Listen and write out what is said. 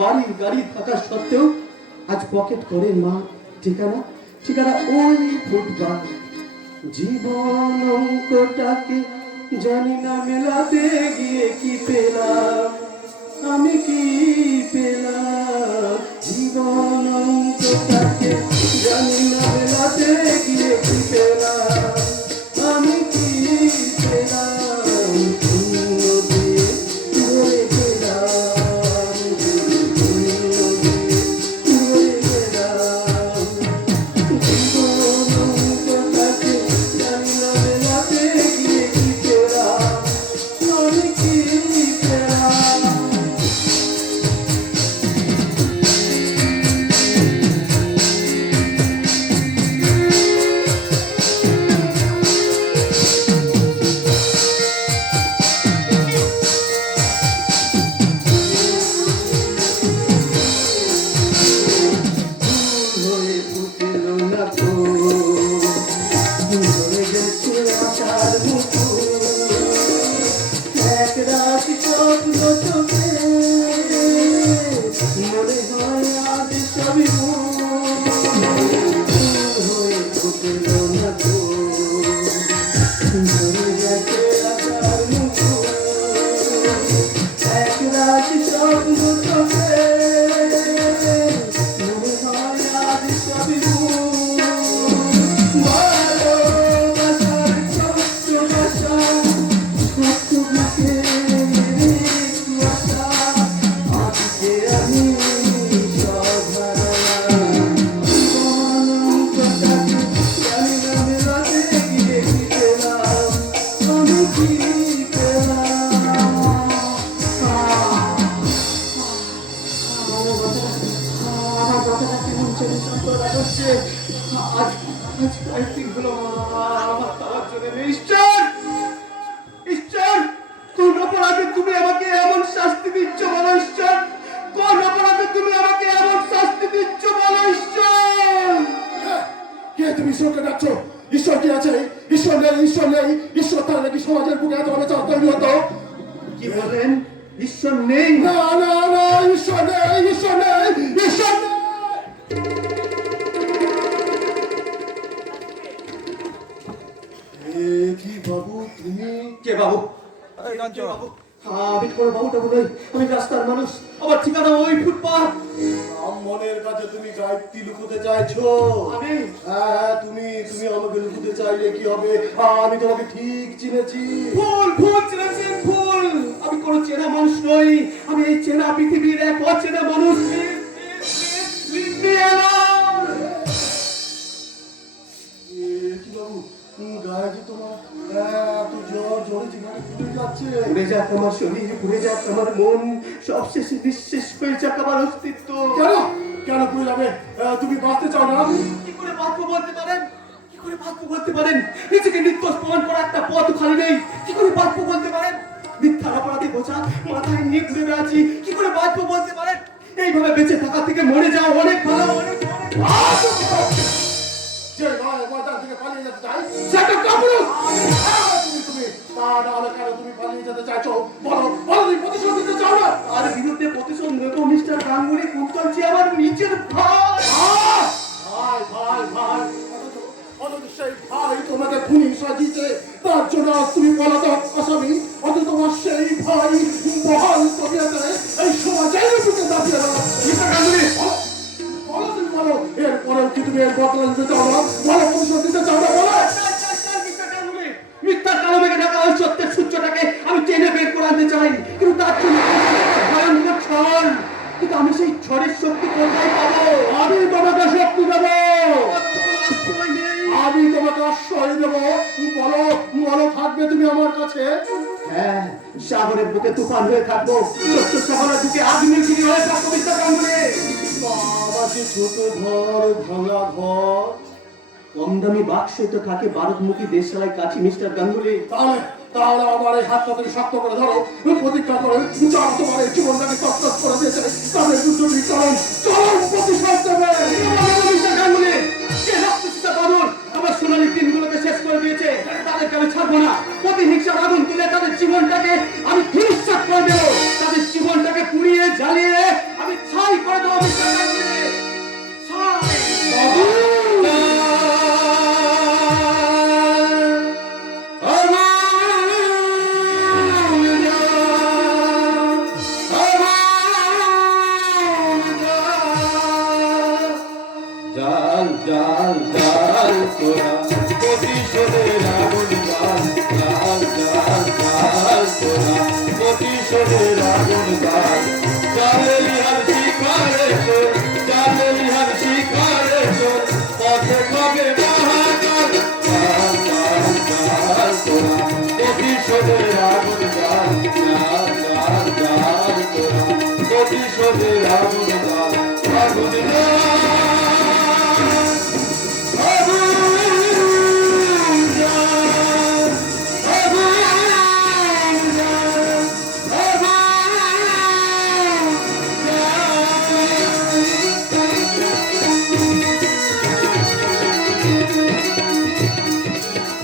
বাড়ি গাড়ি থাকা সত্ত্বেও আজ পকেট করে মা ঠিকানা ঠিকানা ওই ফুটপাত। জীবন অঙ্কটাকে জানি না মেলাতে গিয়ে কি পেলাম, আমি কি পেলাম। জীবন অঙ্কটাকে জানি না মেলাতে গিয়ে কি পেলাম, আমি কি পেলাম। শূন্য দিয়ে ভরে গেলাম, শূন্য দিয়ে ভরে গেলাম। জীবন অঙ্কটাকে জানি না মেলাতে গিয়ে কি পেলাম, আমি কি পেলাম। হয়ে ফুটেল না ফুল, ধরে গেছে আশার মুকুল। এক রাশি স্বপ্ন চোখে মনে হয় আজ সবই ভুল। হয়ে ফুটেল না ফুল, ধরে গেছে আশার মুকুল। এক রাশি স্বপ্ন চোখে মনে হয় আজ সবই ভুল। ভালোবাসার ছোট্ট ভাষা, ছোট্ট বুকে একটু আশা, আজকে আমি সব হারালাম। জীবন অঙ্কটাকে জানি না মেলাতে গিয়ে কি পেলাম, আমি কি পেলাম। আমার কথাটা কেমন চলে সম্পর্ক হচ্ছে। আজ আজ কয়েকদিন হলো আমার খাওয়ার জন্য নেই। ঈশ্বর, ঈশ্বর, কোন অপরাধে তুমি আমাকে এমন শাস্তি দিচ্ছ বলো ঈশ্বর। কোন অপরাধে তুমি আমাকে এমন শাস্তি দিচ্ছ বলো ঈশ্বর। কে তুমি ঈশ্বরকে ডাকছো? ঈশ্বর কি আছে? ঈশ্বর নেই, ঈশ্বর নেই। ঈশ্বর তার নাকি সমাজের বুকে এত ভাবে চাপ তৈরি হতো? কি বলেন? ঈশ্বর নেই? না না না, ঈশ্বর নেই, ঈশ্বর নেই, ঈশ্বর নেই। এ কি বাবু তুমি? কে বাবু? কে বাবু? আমি কোনো বাবু টাবু নই, আমি রাস্তার মানুষ। আমার ঠিকানা ওই ফুটপাত। ব্রাহ্মণের কাছে তুমি গায়ত্রী লুকোতে চাইছো? আমি? হ্যাঁ, তুমি তুমি আমাকে লুকোতে চাইলে কি হবে? আমি তোমাকে ঠিক চিনেছি। ভুল ভুল চিনেছেন, ভুল। আমি কোনো চেনা মানুষ নই, আমি এই চেনা পৃথিবীর এক অচেনা মানুষ। Leave me alone! এ কি বাবু, গায়ে যে তোমার এত জ্বর, জ্বরে জীবনে ঘুরে যাচ্ছে। পুড়ে যাক আমার শরীর, পুড়ে যাক আমার মন, সবশেষে নিঃশেষ হয়ে যাক আমার অস্তিত্ব। কেন কেন পুড়ে যাবে? তুমি বাঁচতে চাও না? কি করে বাঁচবো বলতে পারেন? কি করে বাঁচবো বলতে পারেন? নিজেকে নির্দোষ প্রমাণ করা একটা পথ খালি নেই। কি করে বাঁচবো বলতে পারেন? মিথ্যার অপরাধী বোঝা মাথায় নিয়ে ঘুরে আছি। কি করে বাঁচবো বলতে পারেন? এইভাবে বেঁচে থাকা থেকে মরে যাওয়া অনেক ভালো, অনেক যে ভয় ময়দান থেকে পালিয়ে যেতে চাই সেটা কাপুরুষ। তুমি তা না হলে কেন তুমি পালিয়ে যেতে চাইছো? বলো বলো, তুমি প্রতিশোধ দিতে চাও না? আর বিরুদ্ধে প্রতিশোধ নেব মিস্টার গাঙ্গুলি। কুন্তলজি আমার নিজের ভাই। ভাই ভাই ভাই, অথচ সেই ভাই তোমাকে খুনি সাজিয়েছে। তার জন্য আজ তুমি পলাতক আসামি। অথচ তোমার সেই ভাই মহান তবিয়তে এই সমাজের বুকে দাঁড়িয়ে মিস্টার গাঙ্গুলি, বলো তুমি বলো, এরপরেও কি তুমি এর বদলা দিতে চাও না? বলো, প্রতিশোধ দিতে চাও না? বলো। মিস্টার গাঙ্গুলি, মিথ্যার কালো মেঘে ঢাকা ওই সত্যের সূর্যটাকে আমি টেনে বের করে আনতে চাই, কিন্তু তার জন্য ভয়ঙ্কর ছল। কিন্তু আমি সেই ঝড়ের শক্তি কোথায় পাবো? আমি তোমাকে শক্তি দেবো, আমি তোমাকে আশ্রয় দেবো। বলো বলো, থাকবে তুমি আমার কাছে? হ্যাঁ, সাগরের বুকে তুফান হয়ে থাকবো, ছোট্ট সাগরের বুকে আগ্নেয়গিরি হয়ে থাকবো মিস্টার গাঙ্গুলি। বাবা, যে ছোট ঘর, ভাঙা ঘর। কম দামি বাক্সে তো থাকে ভারতমুখী দেশালাই কাঠি মিস্টার গাঙ্গুলি। তাহলে তাহলে আমার এই হাতটা থেকে শক্ত করে ধরো, প্রতিজ্ঞা করে যারা তোমার এই জীবনটাকে কষ্ট করে দিয়েছে তাদের বিরুদ্ধে চরম চরম প্রতিশোধ দেবে। মিস্টার গাঙ্গুলি, যে রক্তচোষা বাদল আমার সোনালী দিনগুলোকে শেষ করে দিয়েছে, তাদেরকে আমি ছাড়বো না। প্রতিহিংসার আগুন তুলে তাদের জীবনটাকে আমি ধূলিসাৎ করে দেবো। তাদের জীবনটাকে পুড়িয়ে জ্বালিয়ে আমি জাল জাল তোরা প্রতিশোধের আগুন জাল জাল জাল জাল তোরা প্রতিশোধের আগুন জাল জালে লিহার শিকারে তোর জালে লিহার শিকারে তোর পথে কবে মহাকাল জাল জাল জাল তোরা প্রতিশোধের আগুন জাল জাল জাল জাল তোরা প্রতিশোধের আগুন জাল আগুন জাল